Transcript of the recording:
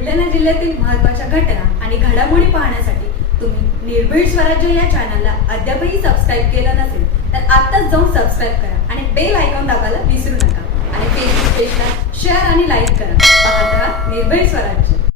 बुलढाणा जिल्ह्यातील महत्वाच्या घटना आणि घडामोडी पाहण्यासाठी तुम्ही निर्भय स्वराज्य या चॅनलला अद्यापही सबस्क्राईब केलं नसेल तर आत्ताच जाऊन सबस्क्राईब करा आणि बेल आयकॉन दाखवायला विसरू नका आणि फेसबुक पेजला शेअर आणि लाईक करा पाहता निर्भय स्वराज्य